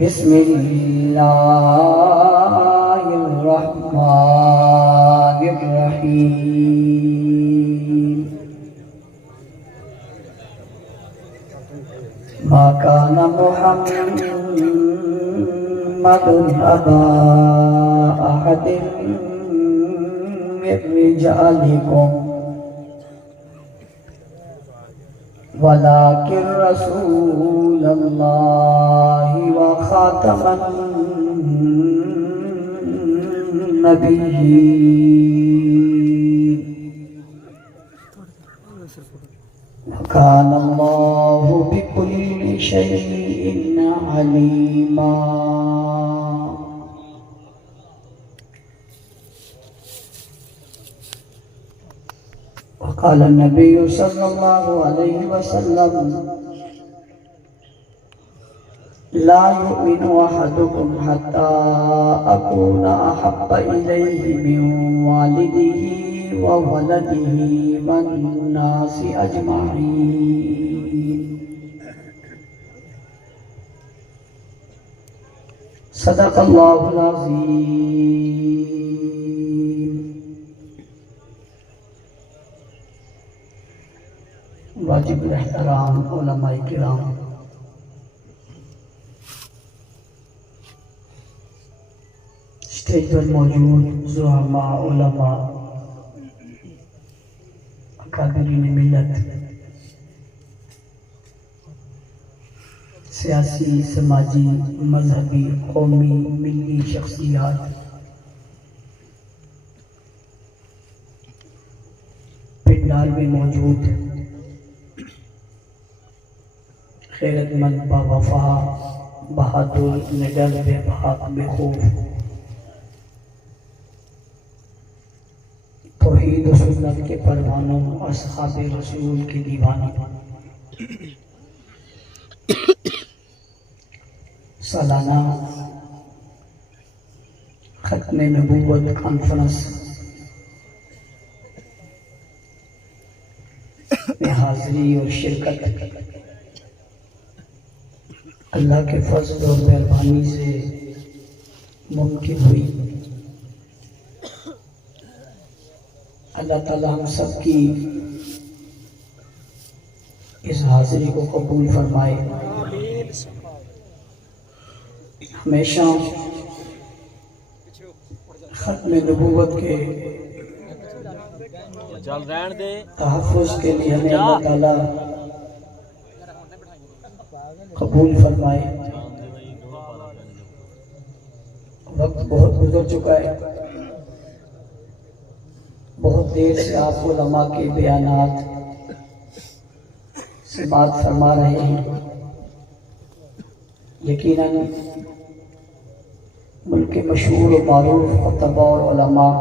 بسم اللہ الرحمن الرحیم ما کان محمد ابا احد من رجالکم ولكن رسول الله وخاتم النبيين وكان الله بكل شيء عليما. وقال النبي صلى الله عليه وسلم لا يؤمن أحدكم حتى أكون أحب إليه من والده وولده والناس أجمعين. صدق الله العظيم. واجب الاحترام علماء کرام، اسٹیج پر موجود زعماء علماء، اکابرین ملت، سیاسی، سماجی، مذہبی، قومی، ملی شخصیات، پنڈال میں موجود خیرت مند، با وفا، بہادر، نڈر، بے باک، بے خوف، توحید و سنت کے پروانوں، اصحاب رسول کے دیوانوں، سالانہ ختم نبوت کانفرنس میں حاضری اور شرکت اللہ کے فضل اور مہربانی سے ممکن ہوئی. اللہ تعالیٰ ہم سب کی اس حاضری کو قبول فرمائے. ہمیشہ ختم نبوت کے تحفظ کے لیے ہمیں اللہ تعالیٰ قبول فرمائے. وقت بہت گزر چکا ہے، بہت دیر سے آپ علماء کے بیانات سماعت فرما رہے ہیں. یقیناً ملک کے مشہور و معروف خطباء اور علماء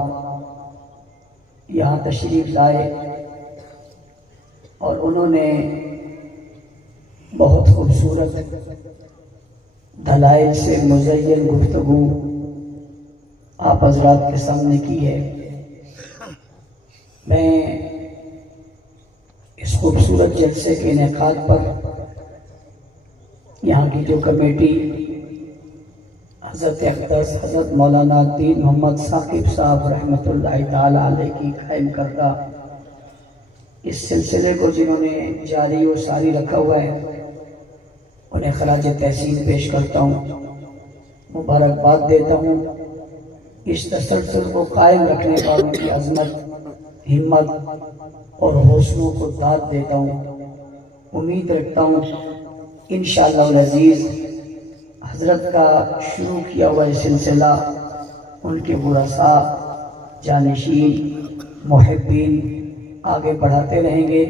یہاں تشریف لائے اور انہوں نے بہت خوبصورت دلائل سے مزین گفتگو آپ حضرات کے سامنے کی ہے. میں اس خوبصورت جلسے کے انعقاد پر یہاں کی جو کمیٹی حضرت اقدس حضرت مولانا دین محمد ثاقب صاحب رحمۃ اللہ تعالی علیہ کی قائم کردہ اس سلسلے کو جنہوں نے جاری و ساری رکھا ہوا ہے، انہیں خراج تحسین پیش کرتا ہوں، مبارکباد دیتا ہوں. اس تسلسل کو قائم رکھنے والوں کی عظمت، ہمت اور حوصلوں کو داد دیتا ہوں. امید رکھتا ہوں انشاءاللہ العزیز حضرت کا شروع کیا ہوا یہ سلسلہ ان کے ورثاء، جانشین، محبین آگے بڑھاتے رہیں گے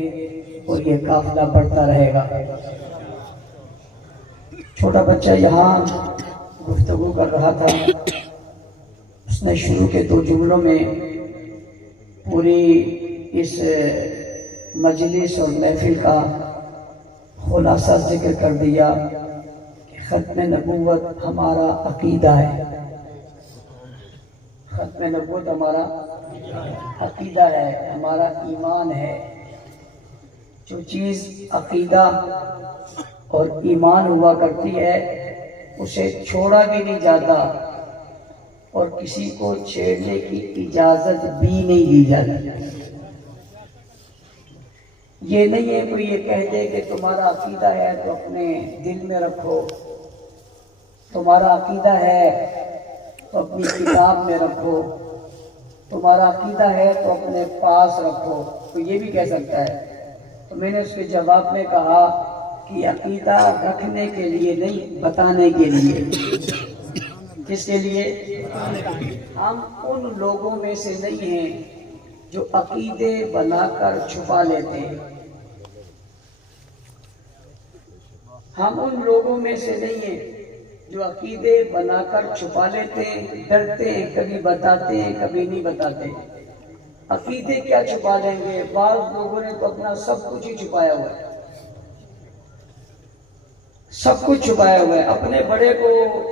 اور یہ قافلہ بڑھتا رہے گا. چھوٹا بچہ یہاں گفتگو کر رہا تھا، اس نے شروع کے 2 جملوں میں پوری اس مجلس اور محفل کا خلاصہ ذکر کر دیا کہ ختم نبوت ہمارا عقیدہ ہے. ختم نبوت، نبوت، ہمارا عقیدہ ہے، ہمارا ایمان ہے. جو چیز عقیدہ اور ایمان ہوا کرتی ہے اسے چھوڑا بھی نہیں جاتا اور کسی کو چھیڑنے کی اجازت بھی نہیں دی جاتی۔ یہ نہیں ہے کوئی یہ کہہ دے کہ تمہارا عقیدہ ہے تو اپنے دل میں رکھو، تمہارا عقیدہ ہے تو اپنی کتاب میں رکھو، تمہارا عقیدہ ہے تو اپنے پاس رکھو، تو یہ بھی کہہ سکتا ہے۔ تو میں نے اس کے جواب میں کہا کہ عقیدہ رکھنے کے لیے نہیں، بتانے کے لیے۔ کس کے لیے؟ ہم ان لوگوں میں سے نہیں ہیں جو عقیدے بنا کر چھپا لیتے ہیں، ہم ان لوگوں میں سے نہیں ہیں جو عقیدے بنا کر چھپا لیتے ہیں، ڈرتے ہیں، کبھی بتاتے ہیں کبھی نہیں بتاتے۔ عقیدے کیا چھپا لیں گے؟ بعض لوگوں نے تو اپنا سب کچھ ہی چھپایا ہوا ہے، سب کچھ چھپایا ہوا ہے۔ اپنے بڑے کو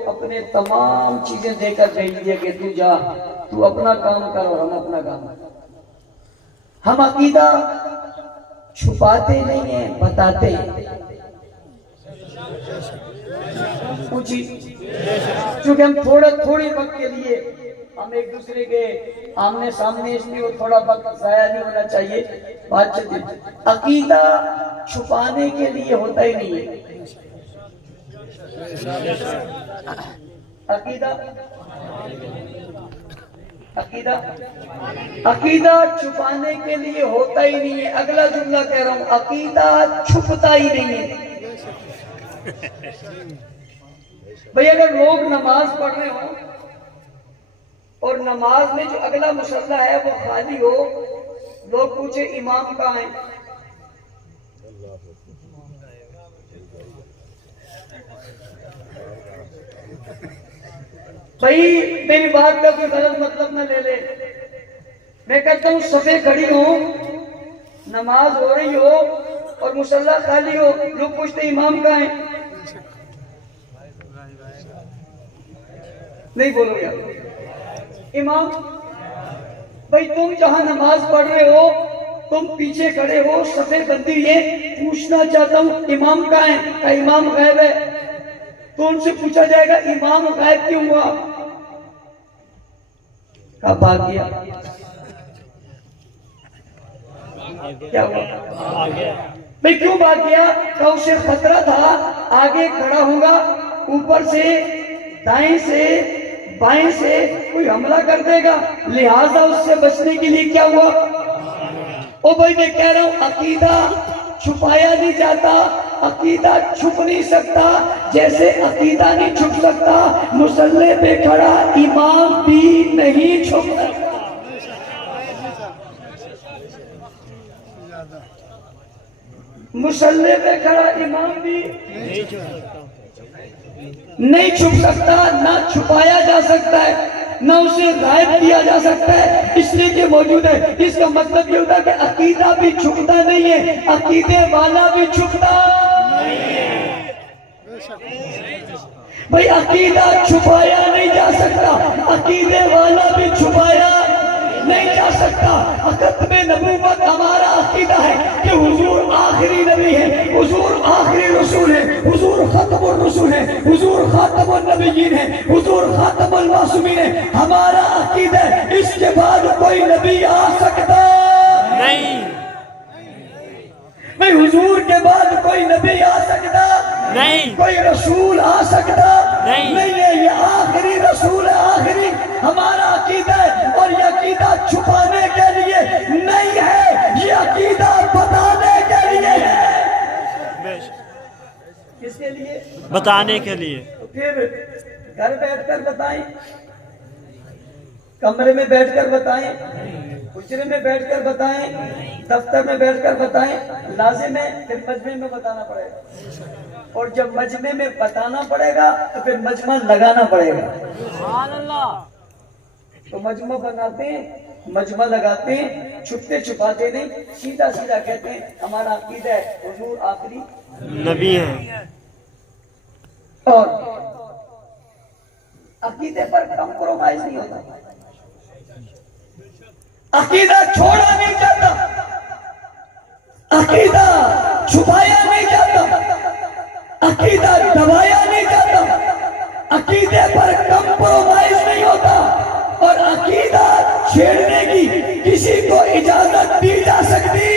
اپنے تمام چیزیں دے کر بھیج دیا کہ تو جا، تو اپنا کام کر اور ہم اپنا کام کر۔ ہم عقیدہ چھپاتے نہیں ہیں، بتاتے ہیں۔ چونکہ ہم تھوڑی وقت کے لیے ہم ایک دوسرے کے آمنے سامنے، اس لیے تھوڑا وقت ضائع نہیں ہونا چاہیے، بات چلتی۔ عقیدہ چھپانے کے لیے ہوتا ہی نہیں ہے۔ عقیدہ چھپانے کے لیے ہوتا ہی نہیں ہے۔ اگلا جملہ کہہ رہا ہوں، عقیدہ چھپتا ہی نہیں ہے۔ بھئی اگر لوگ نماز پڑھ رہے ہوں اور نماز میں جو اگلا مصلی ہے وہ خالی ہو، لوگ پوچھے امام کہاں ہیں؟ بھئی میری بات کا کوئی غلط مطلب نہ لے لے، میں کہتا ہوں صفیں کھڑی ہوں، نماز ہو رہی ہو اور مصلی خالی ہو، لوگ پوچھتے امام کہاں ہیں؟ نہیں بولو گے امام؟ بھئی تم جہاں نماز پڑھ رہے ہو، تم پیچھے کھڑے ہو، صفیں بندی ہوئی، پوچھنا چاہتا ہوں امام کہاں ہیں؟ کہ امام غائب ہے۔ تو ان سے پوچھا جائے گا امام غائب کیوں ہوا؟ کہا بھاگ گیا۔ کیا ہوا؟ بھئی کیوں بھاگ گیا؟ کہ اسے خطرہ تھا آگے کھڑا ہوگا، اوپر سے دائیں سے بائیں سے کوئی حملہ کر دے گا، لہٰذا اس سے بچنے کے لیے کیا ہوا؟ او بھائی میں کہہ رہا ہوں عقیدہ چھپایا نہیں جاتا، عقیدہ چھپ نہیں سکتا، جیسے عقیدہ نہیں چھپ سکتا مصلی پہ کھڑا امام بھی نہیں چھپ سکتا۔ مصلی پہ کھڑا امام بھی نہیں چھپ سکتا، نہ چھپایا جا سکتا ہے، نہ اسے غائب کیا جا سکتا ہے، اس لیے کہ موجود ہے۔ اس کا مطلب یہ ہوتا ہے کہ عقیدہ بھی چھپتا نہیں ہے، عقیدے والا بھی چھپتا نہیں ہے۔ بھئی عقیدہ چھپایا نہیں جا سکتا، عقیدے والا بھی چھپایا نہیں جا سکتا۔ ختم نبوت ہمارا عقیدہ ہے کہ حضور آخری نبی ہے، حضور آخری رسول ہے، حضور ختم الرسول ہے، حضور خاتم النبیین ہے، حضور خاتم المعصومین ہے۔ ہمارا عقیدہ ہے اس کے بعد کوئی نبی آ سکتا نہیں، میں حضور کے بعد کوئی نبی آ سکتا نہیں، کوئی رسول آ سکتا نہیں ہے، یہ آخری رسول ہے، آخری ہمارا عقیدہ ہے۔ اور یہ عقیدہ چھپانے کے لیے نہیں ہے، یہ عقیدہ بتانے کے لیے ہے۔ کس کے لیے؟ بتانے کے لیے۔ تو پھر گھر بیٹھ کر بتائیں، کمرے میں بیٹھ کر بتائیں، حجرے میں بیٹھ کر بتائیں، دفتر میں بیٹھ کر بتائیں، لازم ہے پھر مجمع میں بتانا پڑے گا، اور جب مجمع میں بتانا پڑے گا تو پھر مجمع لگانا پڑے گا۔ سبحان اللہ۔ تو مجمع بناتے ہیں، مجمع لگاتے ہیں، چھپتے چھپاتے نہیں، سیدھا سیدھا کہتے ہیں ہمارا عقیدہ ہے حضور آخری نبی ہیں۔ اور عقیدے پر کمپرومائز نہیں ہوتا، عقیدہ چھوڑا نہیں جاتا، عقیدہ چھپایا نہیں جاتا، عقیدہ دبایا نہیں جاتا، عقیدے پر کمپرومائز نہیں ہوتا، اور عقیدہ چھیڑنے کی کسی کو اجازت دی جا سکتی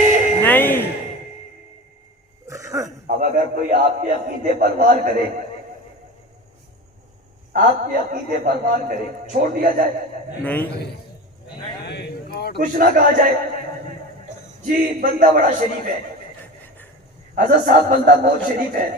نہیں۔ اب اگر کوئی آپ کے عقیدے پر وار کرے، آپ کے عقیدے پر وار کرے، چھوڑ دیا جائے؟ نہیں۔ کچھ نہ کہا جائے جی بندہ بڑا شریف ہے، حضرت صاحب بندہ بہت شریف ہے،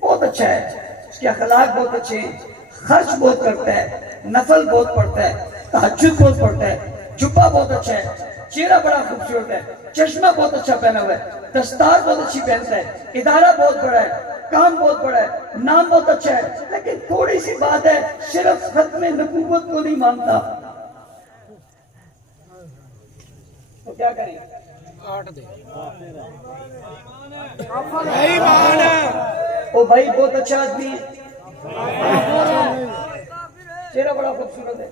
بہت اچھا ہے، اس کے اخلاق بہت اچھے ہیں، خرچ بہت کرتا ہے، نفل بہت پڑھتا ہے، تہجد بہت پڑھتا ہے، جبہ بہت اچھا ہے، چہرہ بڑا خوبصورت ہے، چشمہ بہت اچھا پہنا ہوا ہے، دستار بہت اچھی پہنتا ہے، ادارہ بہت بڑا ہے، کام بہت بڑا ہے، نام بہت اچھا ہے، لیکن تھوڑی سی بات ہے، صرف ختم نبوت کو نہیں مانتا، تو کیا کریں؟ وہ بھائی بہت اچھا آدمی ہے، چہرہ بڑا خوبصورت ہے،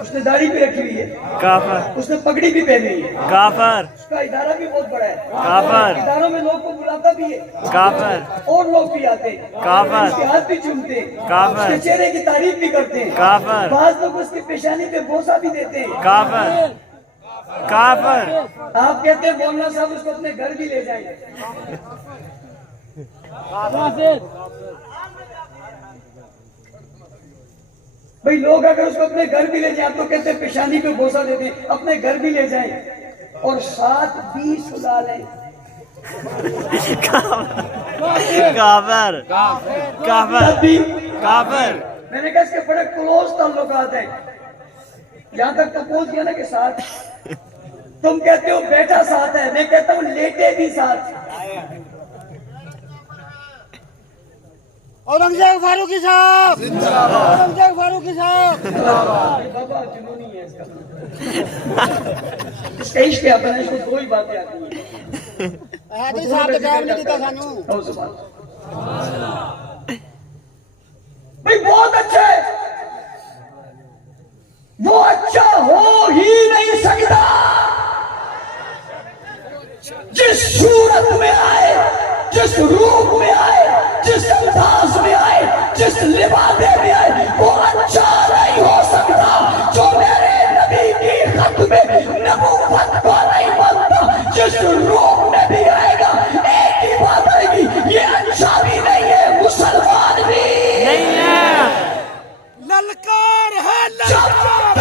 اس نے داڑھی بھی رکھی ہوئی ہے، کافر، اس نے پگڑی بھی پہنی ہوئی ہے، کافر، اس کا ادارہ بھی بہت بڑا ہے، کافر، اداروں میں لوگ کو بلاتا بھی ہے، کافر، اور لوگ بھی آتے ہیں، کافر، اس کے ہاتھ بھی چومتے ہیں، کافر، اس کے چہرے کی تعریف بھی کرتے ہیں، کافر، بعض لوگ اس کی پیشانی پہ بوسہ بھی دیتے ہیں، کافر، کافر۔ آپ کہتے ہیں مولانا صاحب اس کو اپنے گھر بھی لے جائیں، بھئی لوگ اگر اس کو اپنے گھر بھی لے جائیں، آپ تو کہتے ہیں پیشانی پہ بوسہ دیتے ہیں، اپنے گھر بھی لے جائیں اور ساتھ بھی سلا لیں، کافر، کافر، تب بھی کافر۔ میں نے کہا اس کے بڑے کلوز تعلقات ہیں، یہاں تک تو پہنچ گیا نا کہ ساتھ، تم کہتے ہو بیٹا ساتھ ہے، میں کہتا ہوں لیٹے بھی ساتھ۔ اورنگزیب فاروقی صاحب، اورنگزیب فاروقی صاحب، بابا جنونی ہے اس کا، اس کا عشق ہے اپنا، اس کو کوئی باتیں آتی ہیں، حاجی صاحب نے ٹائم نہیں دیتا سانو۔ بھئی بہت اچھا ہے، وہ اچھا ہو ہی نہیں سکتا جس صورت میں آئے، جس روپ میں آئے، جس انداز میں آئے، جس لبادے میں آئے، وہ اچھا نہیں ہو سکتا جو میرے نبی کی ختم نبوت کو نہیں مانتا، جس روپ میں بھی آئے گا ایک ہی بات آئے گی، یہ اچھا بھی نہیں ہے، مسلمان بھی نہیں ہے۔ للکار ہے للکار،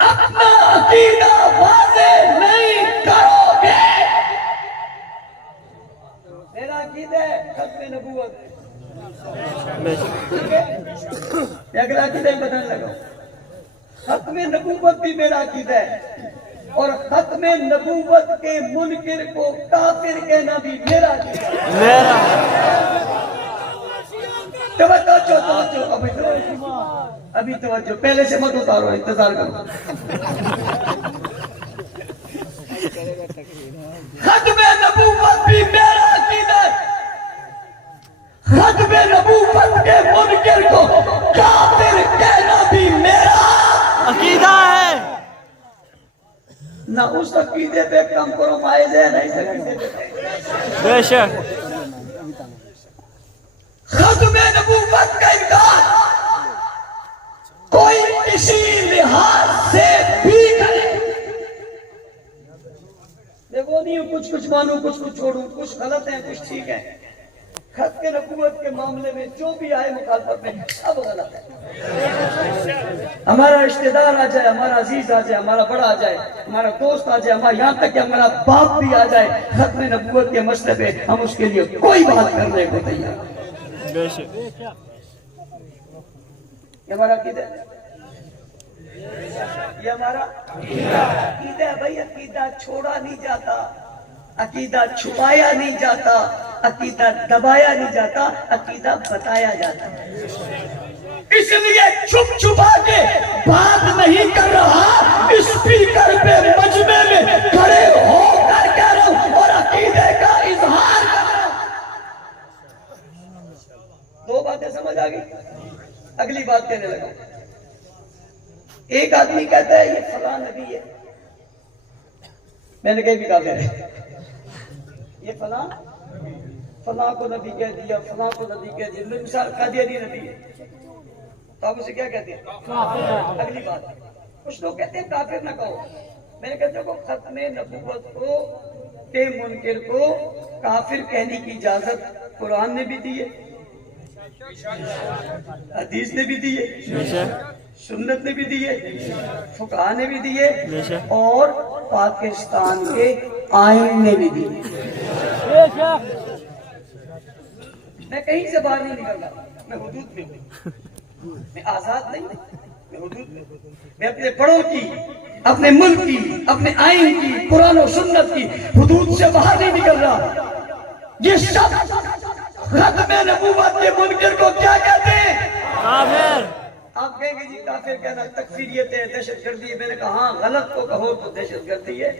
اپنا عقیدہ واضح نہیں کرو گے، میرا عقیدہ ہے ختم نبوت، اگلا عقیدہ ہی بدلنے لگا، ختم نبوت بھی میرا عقیدہ ہے، اور ختم نبوت کے منکر کو کافر کہنا بھی میرا عقیدہ ہے۔ میرا توجہ ابھی توجہ، پہلے سے مت اتارو، انتظار کرو، ختم نبوت بھی میرا عقیدہ ہے، ختم نبوت کے منکر کو کافر کہنا بھی میرا عقیدہ ہے۔ نہ اس عقیدے پہ کمپرومائز ہے، نہ اس عقیدے پہ، بے شک۔ ختم نبوت کا انکار کوئی کسی لحاظ سے بھی کرے، دیکھو نہیں کچھ کچھ مانوں، کچھ کچھ چھوڑوں، کچھ غلط ہیں، کچھ ٹھیک ہے، ختم نبوت کے معاملے میں جو بھی آئے مخالفت میں سب غلط ہے، ہمارا رشتہ دار آ جائے، ہمارا عزیز آ جائے، ہمارا بڑا آ جائے، ہمارا دوست آ جائے، ہمارا یہاں تک کہ ہمارا باپ بھی آ جائے، ختم نبوت کے مسئلے پہ ہم اس کے لیے کوئی بات کرنے کو تیار ہیں، بے شک۔ یہ ہمارا عقیدہ ہے، یہ ہمارا عقیدہ ہے بھائی، عقیدہ چھوڑا نہیں جاتا، عقیدہ چھپایا نہیں جاتا، عقیدہ دبایا نہیں جاتا، عقیدہ بتایا جاتا ہے، اس لیے چھپ چھپا کے بات نہیں کر رہا، اسپیکر پہ مجمع میں کھڑے ہو کر کہہ رہا ہوں اور عقیدے کا اظہار کر رہا ہوں۔ دو باتیں سمجھ آ گئی، اگلی بات کہنے لگا، ایک آدمی کہتا ہے یہ فلاں نبی ہے، میں نے کہیں بھی کافر ہے، یہ فلاں فلاں کو نبی کہہ دیا، فلاں کو نبی کہہ دیا، مثال قادیانی نبی ہے تو آپ اسے کیا کہتے ہیں؟ اگلی بات، کچھ لوگ کہتے ہیں کافر نہ کہو، میں نے کہتا ہوں ختم نبوت کو کے منکر کو کافر کہنے کی اجازت قرآن نے بھی دی ہے، حدیث نے بھی دی ہے، سنت نے بھی دی ہے، فقہاء نے بھی دی ہے، اور پاکستان کے آئین نے بھی دی ہے۔ میں کہیں سے باہر نہیں نکل رہا، میں حدود میں ہوں، میں آزاد نہیں ہوں، میں حدود میں ہوں، میں اپنے بڑوں کی، اپنے ملک کی، اپنے آئین کی، قرآن و سنت کی حدود سے باہر نہیں نکل رہا۔ یہ سب ختم نبوت کے منکر کو کیا کہتے ہیں؟ کافر۔ آپ کہیں گے جی کافر کہنا تکفیریت ہے، دہشت گردی ہے، میں نے کہا ہاں غلط کو کہو تو دہشت گردی ہے،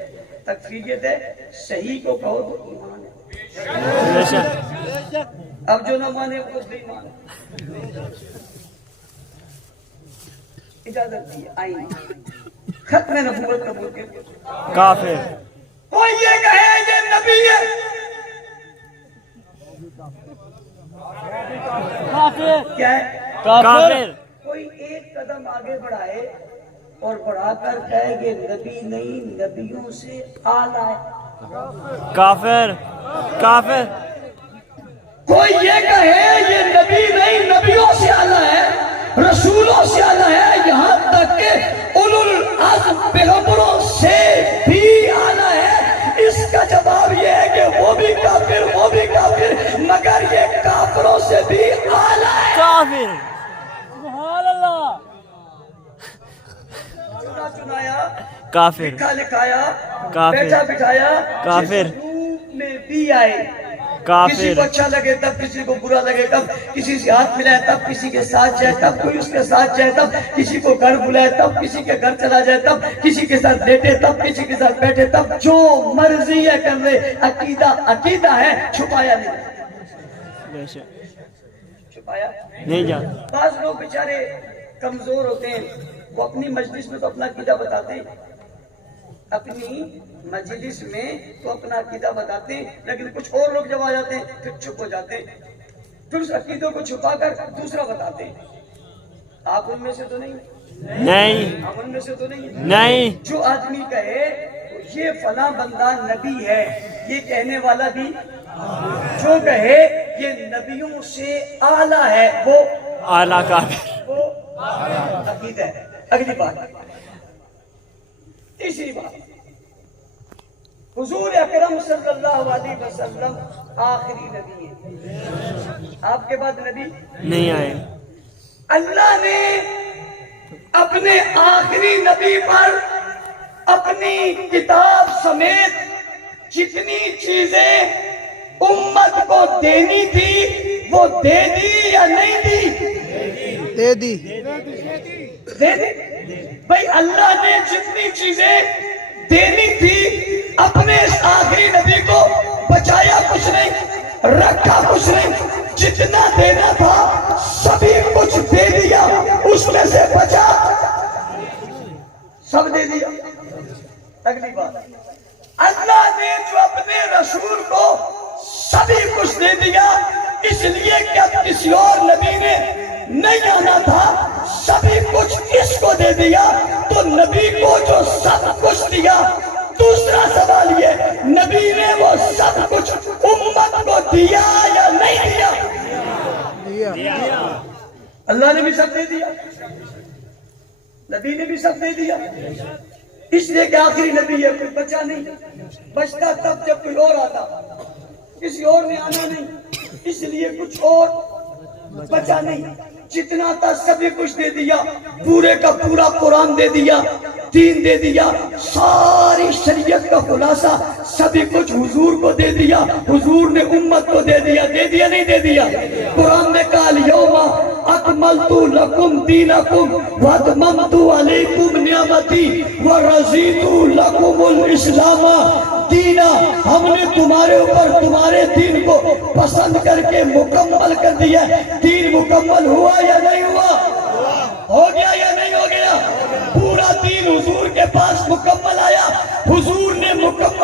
تکفیریت ہے، صحیح کو کہو تو ایمان ہے۔ بے شک۔ اب جو نہ مانے وہ نہیں مانے، اجازت دی آئین، ختم نبوت کا منکر کافر۔ کوئی یہ کہے یہ نبی ہے، کیا ہے؟ کافر۔ کوئی ایک قدم آگے بڑھائے اور بڑھا کر کہے کہ نبی نہیں، نبیوں سے اعلیٰ ہے، کافر۔ کافر۔ کوئی یہ کہے یہ نبی نہیں، نبیوں سے اعلیٰ ہے، رسولوں سے اعلیٰ ہے، یہاں تک کہ اولو العزم پیغمبروں سے بھی اعلیٰ ہے، اس کا جواب یہ ہے کہ وہ بھی کافر، وہ بھی کافر، مگر یہ کافروں سے بھی اعلیٰ ہے۔ کافر۔ سبحان اللہ۔ چنا چنایا، کافر۔ لکھا لکھایا، کافر۔ بیٹھا بٹھایا، کافر۔ جس روپ میں بھی آئے، کسی کافر۔ کو اچھا لگے تب کسی کو برا لگے تب، کسی سے ہاتھ ملائے تب کسی کے ساتھ جائے تب کوئی اس کے ساتھ جائے تب، کسی کو گھر بلائے تب کسی کے گھر چلا جائے تب، کسی کے ساتھ لیٹے تب کسی کے ساتھ بیٹھے تب، جو مرضی ہے کر لے، عقیدہ عقیدہ ہے، چھپایا نہیں، بے شک۔ چھپایا نہیں جانتا۔ بعض لوگ بیچارے کمزور ہوتے ہیں، وہ اپنی مجلس میں تو اپنا عقیدہ بتاتے ہیں، اپنی مجلس میں تو اپنا عقیدہ بتاتے ہیں، لیکن کچھ اور لوگ جب آ جاتے ہیں پھر چپ ہو جاتے ہیں، پھر اس عقیدوں کو چھپا کر دوسرا بتاتے ہیں۔ آپ ان میں سے تو نہیں؟ نہیں۔ آپ ان میں سے تو نہیں؟ نہیں۔ جو آدمی کہے یہ فلاں بندہ نبی ہے، یہ کہنے والا بھی، جو کہے یہ نبیوں سے اعلیٰ ہے وہ اعلیٰ کافر۔ وہ عقیدہ ہے۔ اگلی بات، تیسری بات، حضور اکرم صلی اللہ علیہ وسلم آخری نبی ہیں، آپ کے بعد نبی نہیں آئے۔ اللہ نے اپنے آخری نبی پر اپنی کتاب سمیت جتنی چیزیں امت کو دینی تھی وہ دے دی یا نہیں دی؟ دے دی۔ دے دی۔ بھئی اللہ نے جتنی چیزیں دینی تھی اپنے اس آخری نبی کو بچایا کچھ نہیں، رکھا کچھ نہیں، جتنا دینا تھا سبھی کچھ دے دیا، اس میں سے بچا سب دے دیا۔ اگلی بات، اللہ نے جو اپنے رسول کو سبھی کچھ دے دیا، اس لیے کہ اب کسی اور نبی نے نہیں آنا تھا، سبھی کچھ اس کو دے دیا، تو نبی کو جو سب کچھ دیا، دوسرا سوال یہ، نبی نے وہ سب کچھ امت کو دیا یا نہیں دیا؟ اللہ نے بھی سب دے دیا، نبی نے بھی سب دے دیا، اس لیے کہ آخری نبی ہے، کوئی بچا نہیں، بچتا تب جب کوئی اور آتا، کسی اور نے آنا نہیں، اس لیے کچھ اور بچا نہیں، جتنا تھا سبھی کچھ دے دیا، پورے کا پورا قرآن دے دیا، دین دے دیا، ساری شریعت کا خلاصہ سبھی کچھ حضور کو دے دیا، حضور نے امت کو دے دیا، دے دیا نہیں دے دیا؟ قرآن نے کہا الیوم اکملت لکم دینکم واتممت علیکم نعمتی ورضیت لکم الاسلام دینا، ہم نے تمہارے اوپر تمہارے دین کو پسند کر کے مکمل کر دیا۔ دین مکمل ہوا یا نہیں ہوا؟ ہو گیا یا نہیں ہو گیا؟ پورا دین حضور کے پاس مکمل آیا، حضور نے مکمل